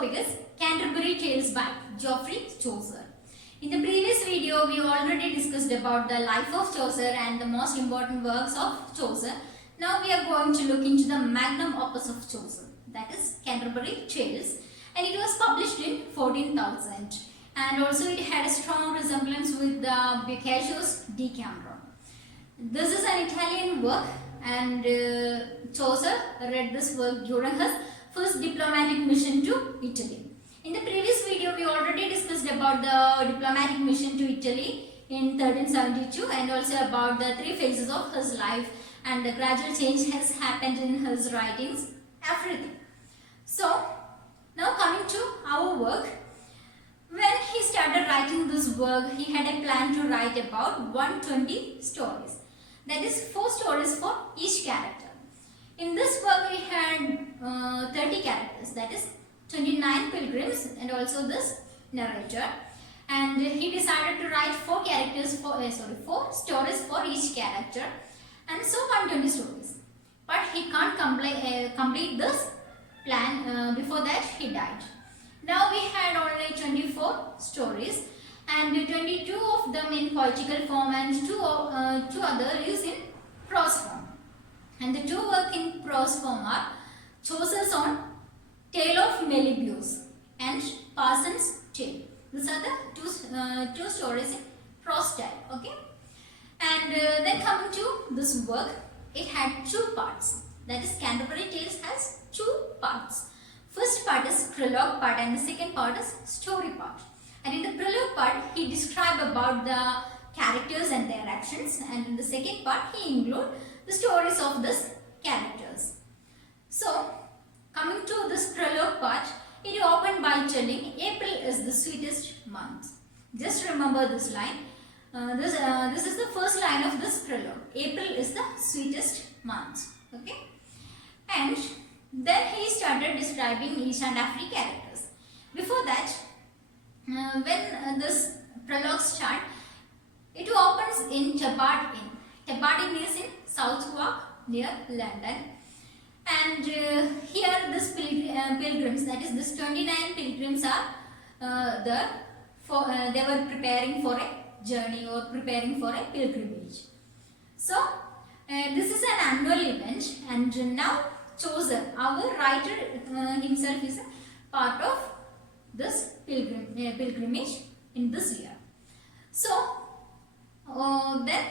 topic is Canterbury Tales by Geoffrey Chaucer. In the previous video, we already discussed about the life of Chaucer and the most important works of Chaucer. Now we are going to look into the magnum opus of Chaucer, that is Canterbury Tales, and it was published in 14,000, and also it had a strong resemblance with the Boccassio's Decameron. This is an Italian work, and Chaucer read this work during his first diplomatic mission to Italy. In the previous video, we already discussed about the diplomatic mission to Italy in 1372 and also about the three phases of his life, and the gradual change has happened in his writings, everything. So, now coming to our work. When he started writing this work, he had a plan to write about 120 stories. That is 4 stories for each character. In this work, we had 30 characters, that is 29 pilgrims and also this narrator. And he decided to write 4 stories for each character, and so 120 stories. But he can't complete this plan. Before that, he died. Now we had only 24 stories, and 22 of them in poetical form and two other is in prose form. And the 2 work in prose form are Chaucer's own Tale of Meliboeus and Parson's Tale. These are the two stories in prose style. Okay. And then coming to this work, it had 2 parts. That is, Canterbury Tales has 2 parts. First part is prologue part and the second part is story part. And in the prologue part, he described about the characters and their actions, and in the second part, he include the stories of these characters. So, coming to this prologue part, it opened by telling April is the sweetest month. Just remember this line. This is the first line of this prologue. April is the sweetest month. Okay. And then he started describing each and every characters. Before that, when this prologue starts, it opens in Tabard Inn. Tabard Inn is in Southwark near London. And here this pilgrims, that is this 29 pilgrims are there. They were preparing for a journey or preparing for a pilgrimage. So this is an annual event, and now Chaucer, our writer himself, is a part of this pilgrimage in this year. So then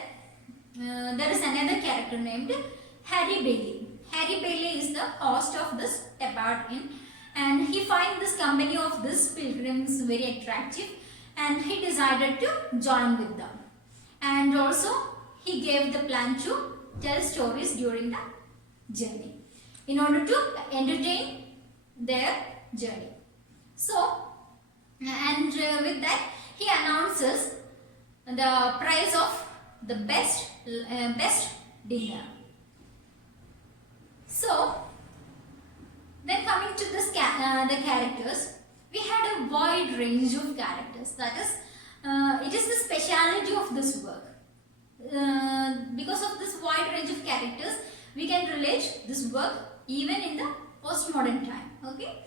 there is another character named Harry Bailey. Harry Bailey is the host of this Tabard Inn, and he finds this company of these pilgrims very attractive, and he decided to join with them. And also he gave the plan to tell stories during the journey in order to entertain their journey. So, and with that, he announces the prize of the best dinner. So, then coming to this the characters, we had a wide range of characters. That is, it is the speciality of this work. Because of this wide range of characters, we can relate this work even in the postmodern time. Okay.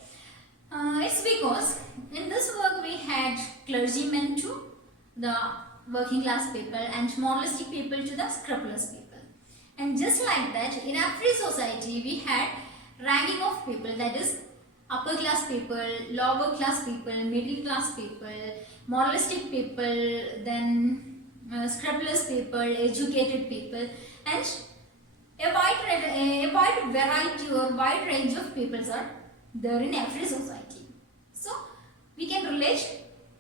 It's because in this work we had clergymen to the working class people and moralistic people to the scrupulous people. And just like that, in our free society we had ranking of people, that is upper class people, lower class people, middle class people, moralistic people, then scrupulous people, educated people, and a wide variety or wide range of peoples are there in every society. So, we can relate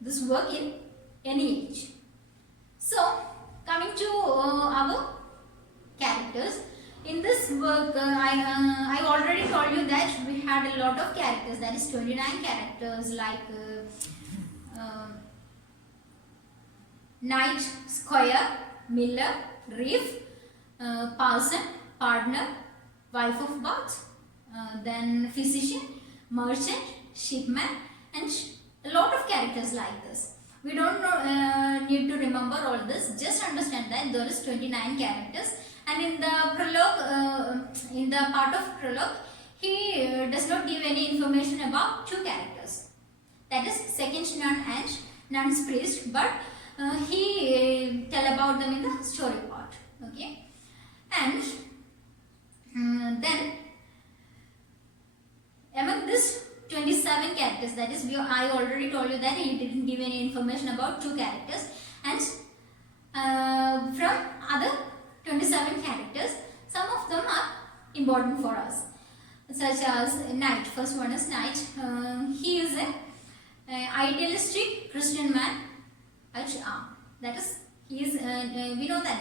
this work in any age. So, coming to our characters. In this work, I already told you that we had a lot of characters, that is 29 characters like Knight, Squire, Miller, Reeve, Parson, Partner, Wife of Bath, then Physician, Merchant, Shipman, and a lot of characters like this. We don't need to remember all this, just understand that there is 29 characters, and in the prologue, in the part of prologue, he does not give any information about two characters, that is second nun and nun's priest, but he tell about them in the story part. Okay, and then among this 27 characters, that is, I already told you that he didn't give any information about two characters, and from other 27 characters, some of them are important for us, such as Knight. First one is Knight. He is an idealistic Christian man at arm. That is, he is. We know that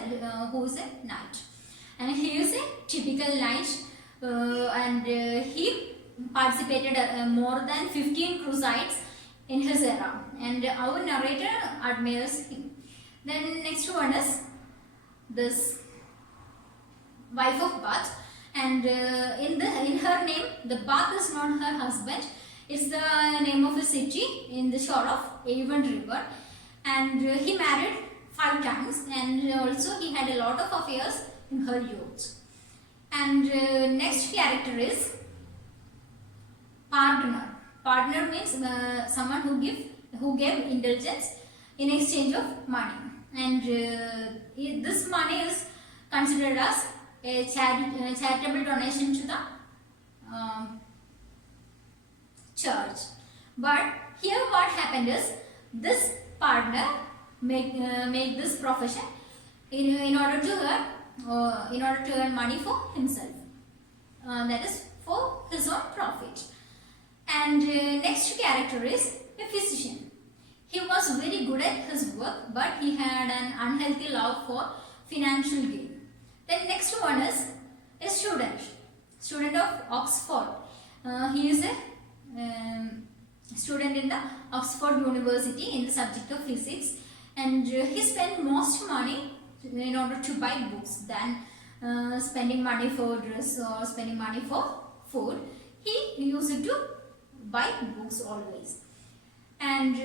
who is a knight, and he is a typical knight, and he participated more than 15 crusades in his era, and our narrator admires him. Then next one is this wife of Bath, and in her name, the Bath is not her husband. It's the name of a city in the shore of Avon River, and he married 5 times, and also he had a lot of affairs in her youth. And next character is Pardoner. Pardoner means someone who gave indulgence in exchange of money, and this money is considered as a charitable donation to the church. But here what happened is, this partner make this profession in order to earn money for himself, that is for his own profit. And next character is a physician. He was very good at his work, but he had an unhealthy love for financial gain. Then next one is a student of Oxford. He is a student in the Oxford University in the subject of physics, and he spent most money in order to buy books than spending money for dress or spending money for food. He used to buy books always. And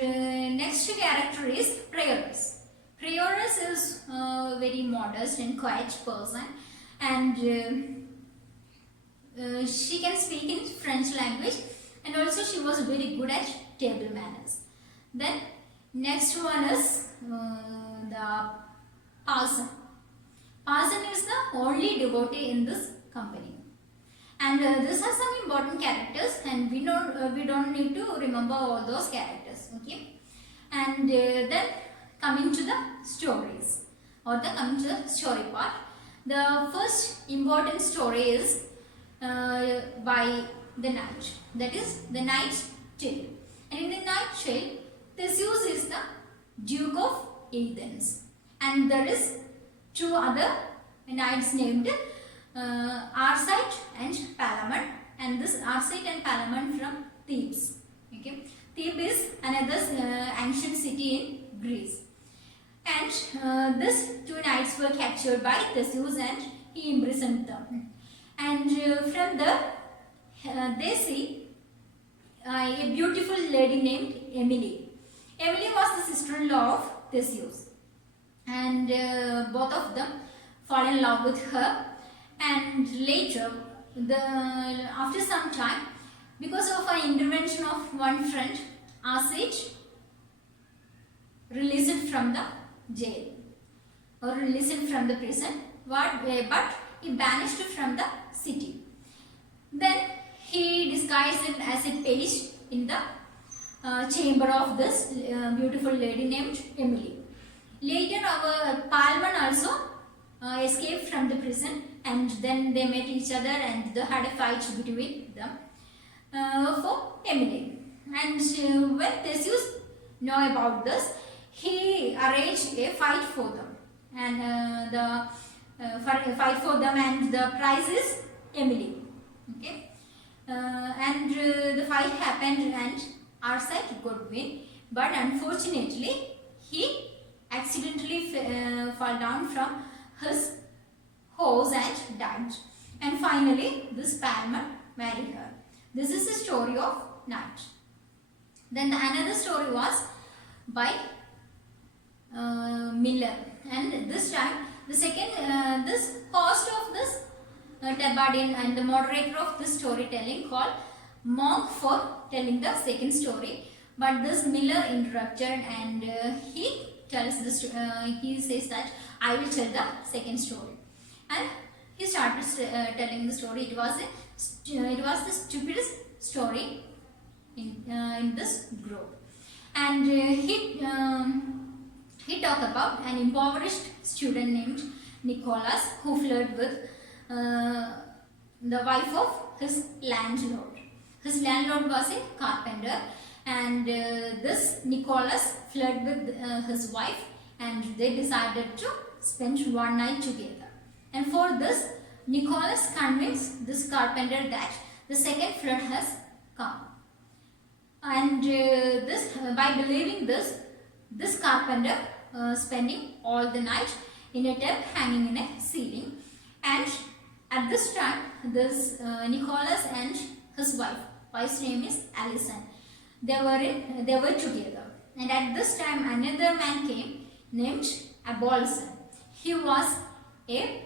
next character is Prioress. Prioress is a very modest and quiet person, and she can speak in French language, and also she was very good at table manners. Then next one is the parson. Parson is the only devotee in this company, and this has some important characters, and we don't need to remember all those characters. Okay, and then coming to the stories, or coming to the story part, the first important story is by the Knight, that is the Knight's Tale. And in the Knight's Tale, Theseus is the Duke of Athens, and there is 2 other knights named Arcite and Palamon, and this Arcite and Palamon from Thebes. Okay, Thebes is another ancient city in Greece, and these 2 knights were captured by Theseus, and he imprisoned them. And from there, they see a beautiful lady named Emily. Emily was the sister-in-law of Theseus, and both of them fall in love with her. And later, after some time, because of an intervention of one friend, Arcite released from the jail, or released from the prison, but he banished from the city. Then he disguised as a page in the chamber of this beautiful lady named Emily. Later, our Palamon also escaped from the prison, and then they met each other, and they had a fight between them for Emily. And when Theseus know about this, he arranged a fight for them, and the prize is Emily. Okay, and the fight happened, and Arcite got win, but unfortunately he accidentally fell down from his horse and died. And finally, this Palamon married her. This is the story of Knight. Then another story was by Miller, and this time the second this host of this tabardin and the moderator of this storytelling called monk for telling the second story. But this Miller interrupted and he tells this. He says that I will tell the second story, and he started telling the story. It was the stupidest story in this group, and he talked about an impoverished student named Nicholas who flirted with the wife of his landlord. His landlord was a carpenter, and this Nicholas flirted with his wife, and they decided to spend one night together. And for this, Nicholas convinced this carpenter that the second flood has come. And by believing this carpenter spending all the night in a tub hanging in a ceiling. And at this time, this Nicholas and his wife's name is Alison. They were together. And at this time, another man came named Abolson. He was a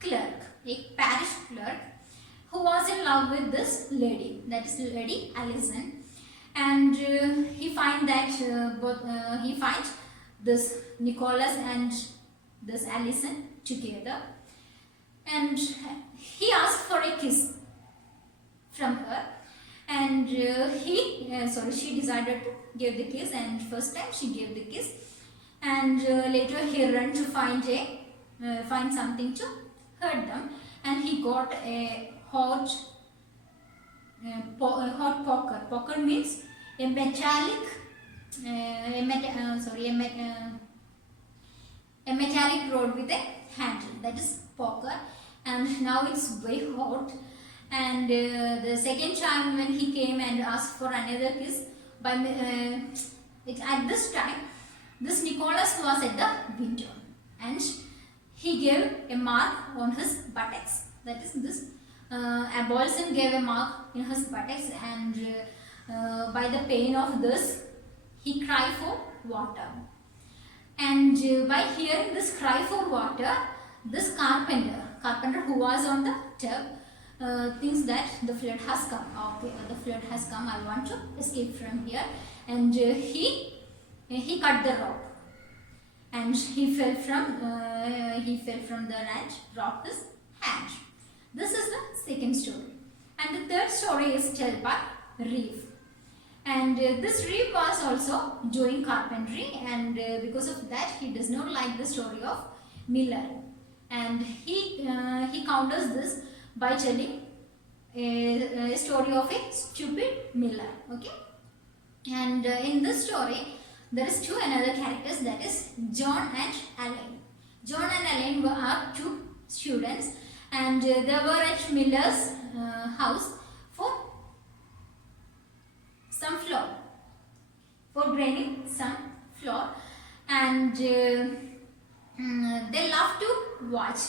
clerk, a parish clerk, who was in love with this lady, that is Lady Alison. And he finds this Nicholas and this Alison together, and he asked for a kiss from her, and she decided to give the kiss, and first time she gave the kiss, and later he ran to find something to hurt them, and he got a hot poker. Poker means a metallic rod with a handle, that is poker, and now it's very hot. And the second time when he came and asked for another kiss, at this time this Nicholas was at the window, and he gave a mark on his buttocks, that is this Abolson gave a mark in his buttocks, and by the pain of this he cried for water. And by hearing this cry for water, this carpenter who was on the tub thinks that the flood has come. Okay, the flood has come, I want to escape from here. And he cut the rope, and he fell from the ranch, broke his hand. This is the second story. And the third story is told by Reeve. And this Reeve was also doing carpentry, and because of that he does not like the story of Miller. And he counters this by telling a story of a stupid Miller. Okay. And in this story there is another characters, that is John and Elaine. John and Elaine are two students, and they were at Miller's house for some flour, for graining some flour, and they love to watch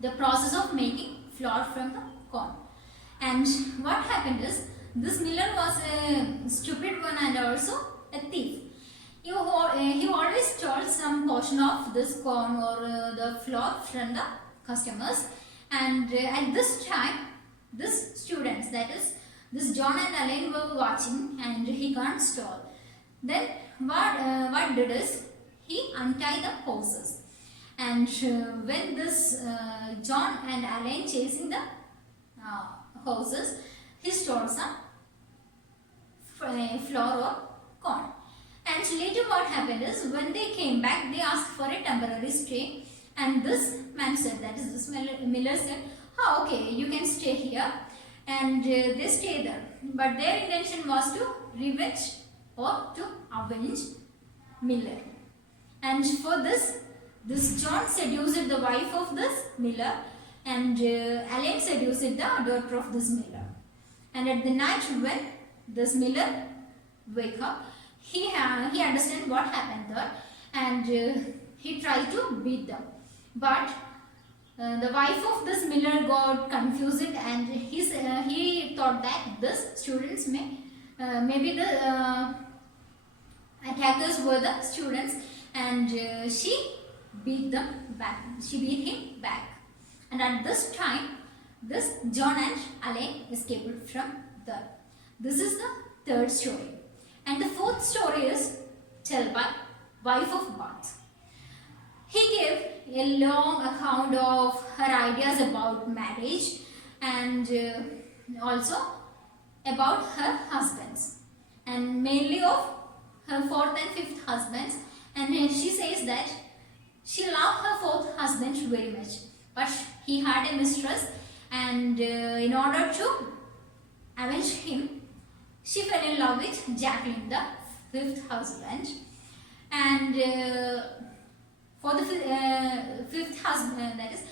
the process of making flour from the corn. And what happened is, this Miller was a stupid one and also a thief. He always stole some portion of this corn or the flour from the customers. And at this time, this students, that is this John and Elaine, were watching, and he can't stall. Then what did is, he untied the horses, and when this John and Elaine chasing the horses, he stole some flour or corn. And later what happened is, when they came back, they asked for a temporary stay, and this man said, that is this Miller said, oh, okay, you can stay here. And they stayed there, but their intention was to revenge or to avenge Miller. And for this John seduced the wife of this Miller, and Elaine seduced the daughter of this Miller. And at the night when this Miller wake up, he understands what happened there, and he tried to beat them. But the wife of this Miller got confused, and he thought that this students maybe the attackers were the students, and she beat them back. She beat him back. And at this time, this John and Alain escaped from there. This is the third story. And the fourth story is told by wife of Bath. He gave a long account of her ideas about marriage and also about her husbands, and mainly of her fourth and fifth husbands. And she says that she loved her fourth husband very much, but he had a mistress, and in order to avenge him, she fell in love with Jacqueline, the fifth husband. And for the fifth husband, that is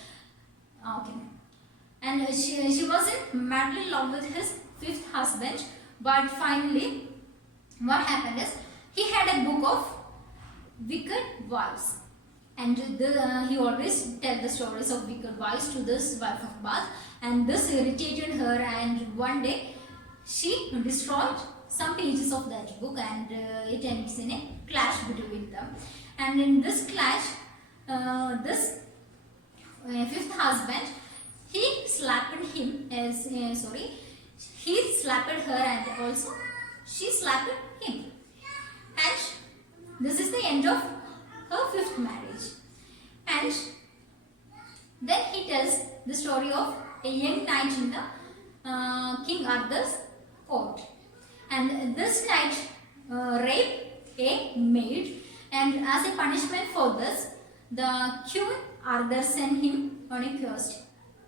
okay. And she was in madly in love with his fifth husband, but finally, what happened is he had a book of wicked wives, and he always tell the stories of wicked wives to this wife of Bath, and this irritated her, and one day she destroyed some pages of that book, and it ends in a clash between them. And in this clash, this fifth husband, he slapped him as he slapped her, and also she slapped him, and this is the end of her fifth marriage. And then he tells the story of a young knight in the King Arthur's court, and this knight raped a maid, and as a punishment for this, the King Arthur sent him on a quest.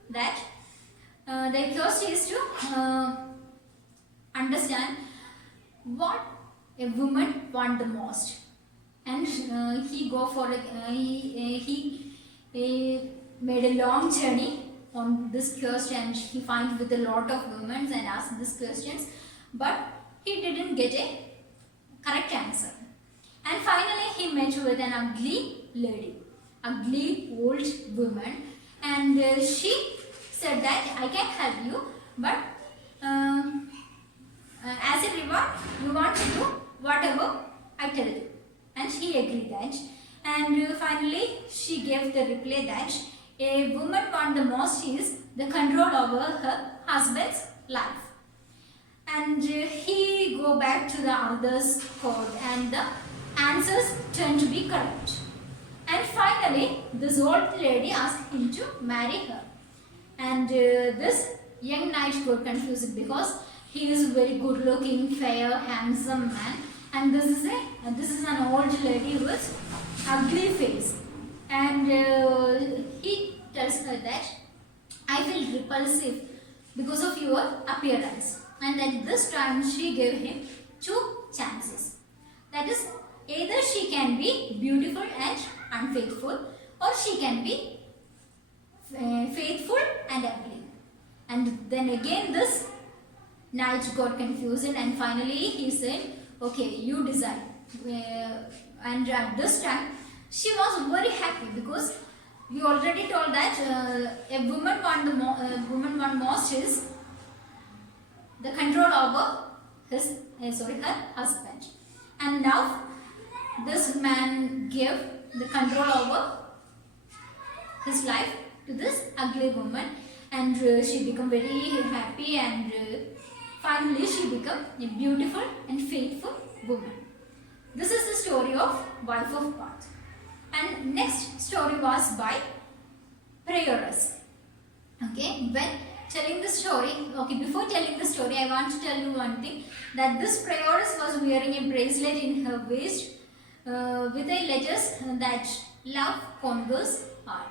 That the quest is to understand what a woman wants the most, and he go for he made a long journey on this quest, and he finds with a lot of women and asks these questions, but he didn't get a correct answer. And finally he met with an ugly lady, ugly old woman, and she said that I can help you, but as a reward you want to do whatever I tell you. And he agreed that, and finally she gave the reply that a woman wants the most is the control over her husband's life. And he go back to the Arthur's court, and the answers turned to be correct. And finally this old lady asked him to marry her, and this young knight got confused because he is a very good looking, fair, handsome man, and this is an old lady with ugly face, and he tells her that I feel repulsive because of your appearance. And at this time she gave him two chances, that is, either she can be beautiful and unfaithful, or she can be faithful and ugly. And then again this knight got confused, and finally he said, okay, you decide. And at this time she was very happy because we already told that a woman want most is the control over his her husband, and now this man gave the control over his life to this ugly woman, and she became very happy, and finally she became a beautiful and faithful woman. This is the story of wife of Bath. And next story was by Prioress. Okay, when telling the story, before telling the story, I want to tell you one thing, that this Prioress was wearing a bracelet in her waist with a letters that love conquers all.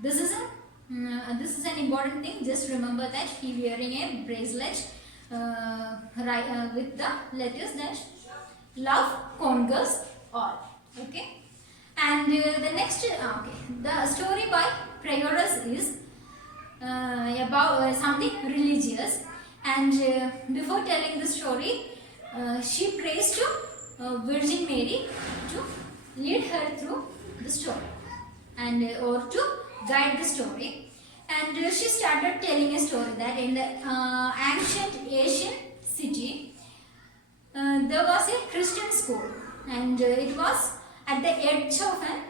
This is an important thing. Just remember that he wearing a bracelet with the letters that love conquers all. Okay. And the next, the story by Prioress is about something religious, and before telling the story, she prays to Virgin Mary to lead her through the story, and or to guide the story. And she started telling a story that in the ancient Asian city there was a Christian school, and it was at the edge of an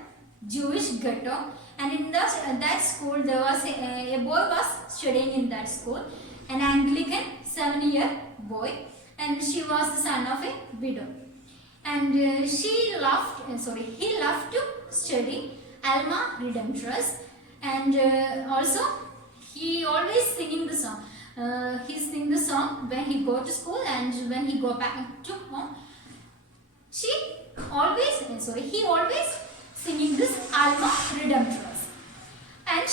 Jewish ghetto, and in that school there was a boy was studying in that school, an Anglican 7-year boy, and she was the son of a widow, and he loved to study Alma Remptoris, and also he always singing the song. He sing the song when he go to school and when he go back to home. He always singing this Alma Remptoris. And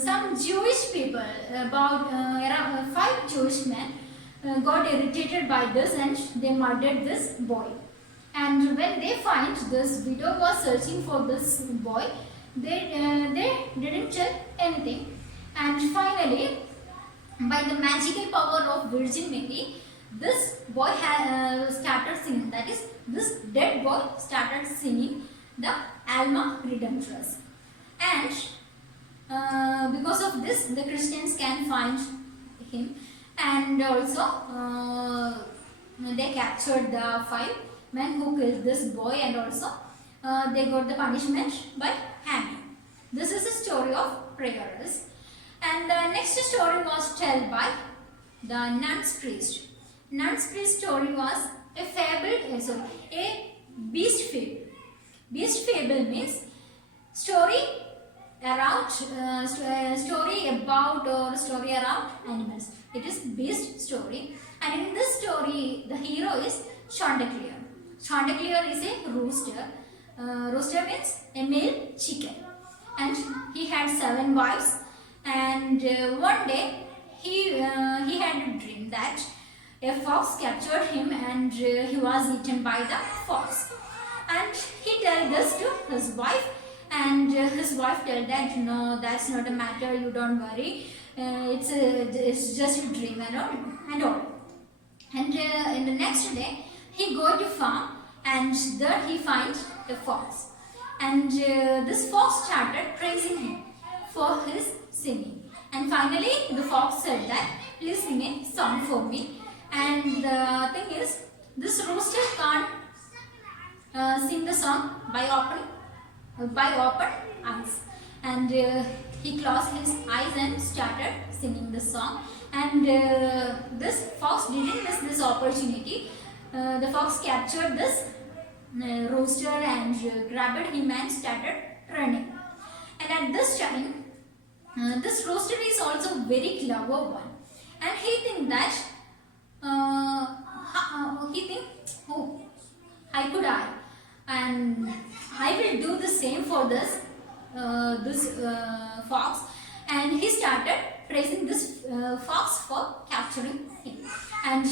some Jewish people, about around 5 Jewish men, got irritated by this and they murdered this boy. And when they find this widow was searching for this boy, they didn't tell anything. And finally, by the magical power of Virgin Mary, this boy started singing. That is, this dead boy started singing the Alma Remptoris. And because of this, the Christians can find him. And also, they captured the 5 men who killed this boy, and also they got the punishment by hanging. This is a story of prayers. And the next story was told by the nun's priest. Nun's priest story was a beast fable. Beast fable means story around story about or story around animals. It is beast story, and in this story the hero is Chanticleer. Chanticleer is a rooster. Rooster means a male chicken, and he had 7 wives. And one day he had a dream that a fox captured him and he was eaten by the fox. And he told this to his wife, and his wife told that no, that's not a matter, you don't worry, it's just a dream and all. And in the next day he go to farm, and there he finds a fox, and this fox started praising him for his singing. And finally the fox said that, please sing a song for me. And the thing is, this rooster can't sing the song by open eyes. And he closed his eyes and started singing the song. And this fox didn't miss this opportunity. The fox captured this rooster and grabbed him and started running. And at this time, this rooster is also very clever one, and he think that oh, I could die, and I will do the same for this fox. And he started praising this fox for capturing him. And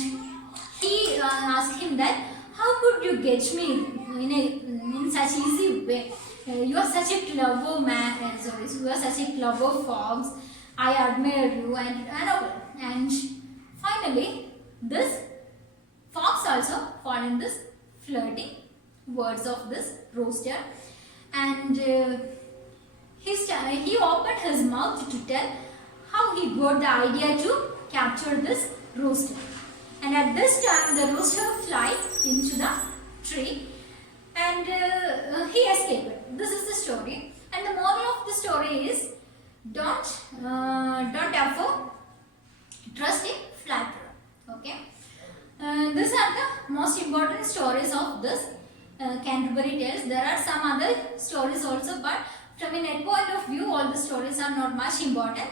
he asked him that, how could you catch me in such easy way? You are such a clever man, you are such a clever fox. I admire you, and all. And finally, this fox also fall in this flirting words of this rooster, and he opened his mouth to tell how he got the idea to capture this rooster. And at this time, the rooster fly into the tree, and he escaped. This is the story, and the moral of the story is don't ever trust a flatterer. Okay, these are the most important stories of this Canterbury Tales. There are some other stories also, but from a net point of view, all the stories are not much important.